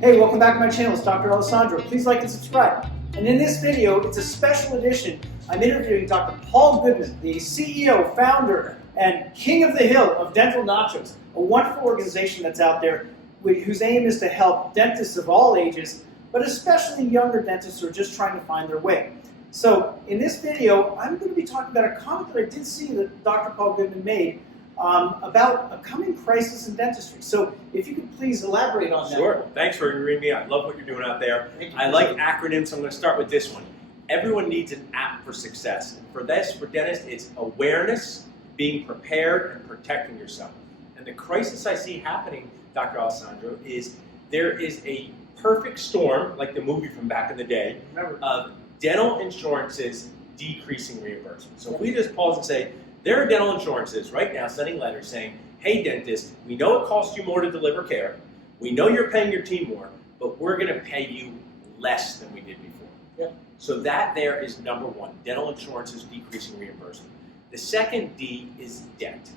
Hey, welcome back to my channel. It's Dr. Alessandro. Please like and subscribe. And in this video, it's a special edition. I'm interviewing Dr. Paul Goodman, the CEO, founder, and king of the hill of Dental Nachos, a wonderful organization that's out there whose aim is to help dentists of all ages, but especially younger dentists who are just trying to find their way. So in this video, I'm going to be talking about a comment that I did see that Dr. Paul Goodman made about a coming crisis in dentistry. So if you could please elaborate on that. Sure. Thanks for agreeing me. I love what you're doing out there. I like acronyms, so I'm going to start with this one. Everyone needs an app for success. And for dentists, it's awareness, being prepared, and protecting yourself. And the crisis I see happening, Dr. Alessandro, is there is a perfect storm, like the movie from back in the day, of dental insurances decreasing reimbursement. So if we just pause and say, there are dental insurances right now sending letters saying, hey dentist, we know it costs you more to deliver care, we know you're paying your team more, but we're going to pay you less than we did before. Yeah. So that there is number one, dental insurances decreasing reimbursement. The second D is debt.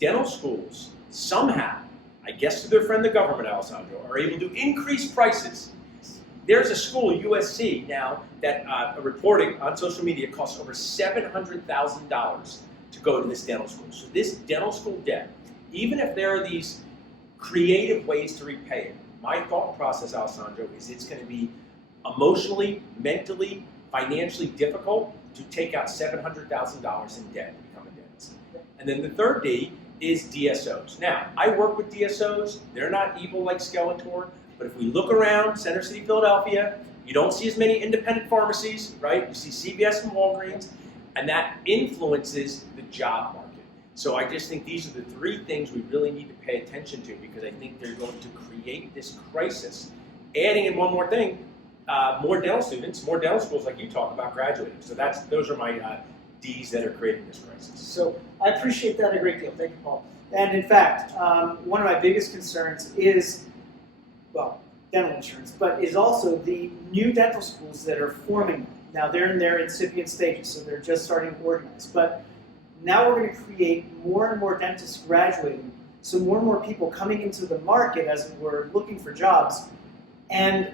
Dental schools somehow, I guess to their friend the government, Alessandro, are able to increase prices. There's a school, USC, now that reporting on social media costs over $700,000 to go to this dental school. So this dental school debt, even if there are these creative ways to repay it, my thought process, Alessandro, is it's going to be emotionally, mentally, financially difficult to take out $700,000 in debt to become a dentist. And then the third D is DSOs. Now, I work with DSOs. They're not evil like Skeletor, but if we look around Center City, Philadelphia, you don't see as many independent pharmacies, right? You see CVS and Walgreens, and that influences the job market. So I just think these are the three things we really need to pay attention to, because I think they're going to create this crisis. Adding in one more thing, more dental students, more dental schools like you talk about graduating. So those are my Ds that are creating this crisis. So I appreciate that a great deal. Thank you, Paul. And in fact, one of my biggest concerns is, well, dental insurance, but is also the new dental schools that are forming. Now they're in their incipient stages, so they're just starting to organize. But now we're going to create more and more dentists graduating, so more and more people coming into the market, as it were, looking for jobs. And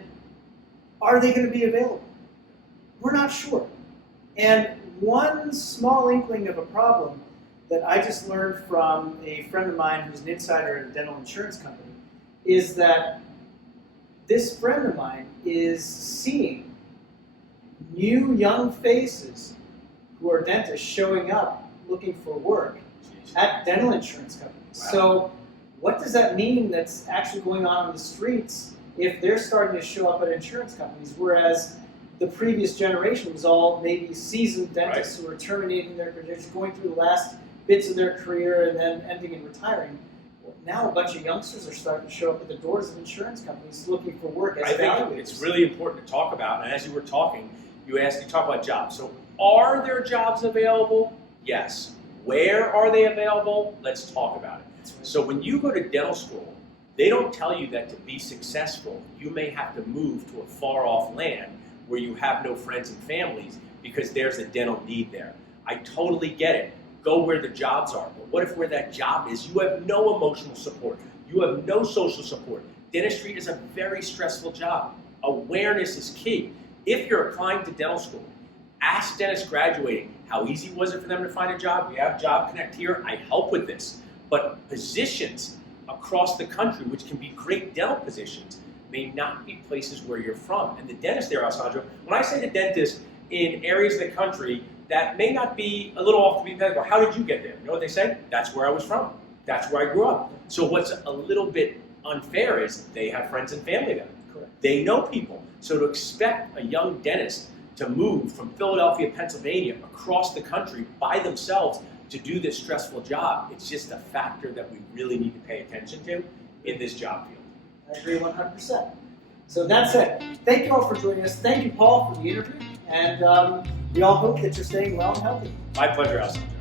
are they going to be available? We're not sure. And one small inkling of a problem that I just learned from a friend of mine who's an insider at a dental insurance company is that this friend of mine is seeing new young faces who are dentists showing up looking for work at dental insurance companies. Wow. So what does that mean that's actually going on the streets if they're starting to show up at insurance companies, whereas the previous generation was all maybe seasoned dentists who were terminating their careers, going through the last bits of their career and then ending in retiring. Now a bunch of youngsters are starting to show up at the doors of insurance companies looking for work as I think it's really important to talk about, and as you were talking, you talk about jobs. So are there jobs available? Yes. Where are they available? Let's talk about it. So when you go to dental school, they don't tell you that to be successful, you may have to move to a far off land where you have no friends and families because there's a dental need there. I totally get it. Go where the jobs are. But what if where that job is, you have no emotional support. You have no social support. Dentistry is a very stressful job. Awareness is key. If you're applying to dental school, ask dentists graduating, how easy was it for them to find a job? We have Job Connect here. I help with this. But positions across the country, which can be great dental positions, may not be places where you're from. And the dentist there, Alessandro, when I say to dentists in areas of the country that may not be a little off the beaten path, how did you get there? You know what they say? That's where I was from. That's where I grew up. So what's a little bit unfair is they have friends and family there. Correct. They know people. So to expect a young dentist to move from Philadelphia, Pennsylvania, across the country by themselves to do this stressful job, it's just a factor that we really need to pay attention to in this job field. I agree 100%. So that's it. Thank you all for joining us. Thank you, Paul, for the interview. And we all hope that you're staying well and healthy. My pleasure, Alessandro.